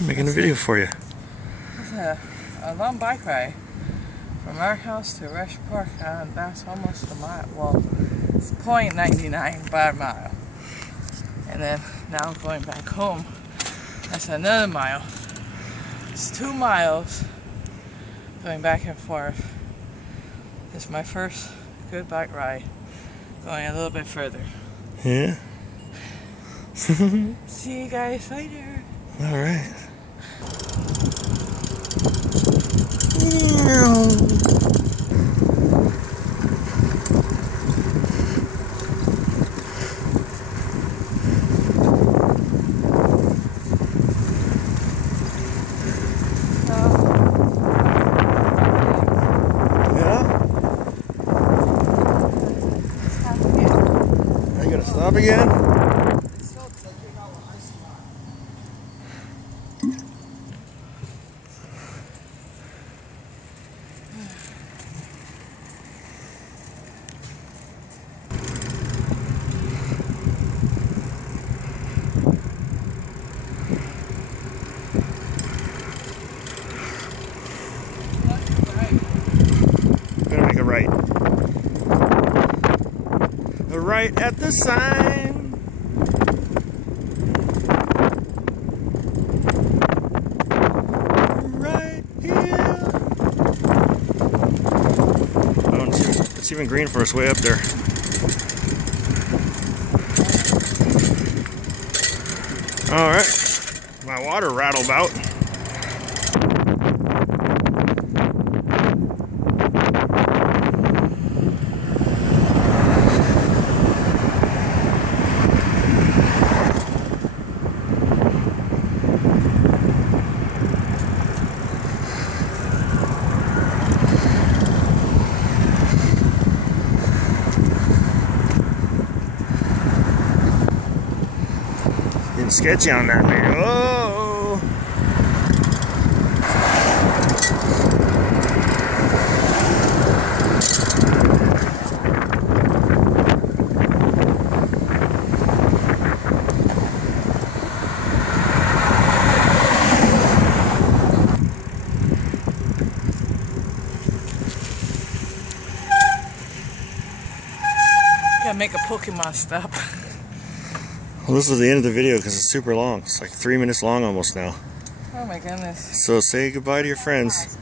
I'm making a video for you. It's a long bike ride from our house to Rush Park, and that's almost a mile. Well, it's .99 by a mile. And then now going back home, that's another mile. It's 2 miles going back and forth. It's my first good bike ride, going a little bit further. Yeah. See you guys later. All right. Are you gonna stop again? We're gonna make a right. A right at the sign. Right here. Oh, it's even green for us way up there. All right, my water rattled out. Getting sketchy on that man. Oh! Gotta make a Pokemon stop. Well, this is the end of the video because it's super long. It's like 3 minutes long almost now. Oh my goodness. So say goodbye to your friends.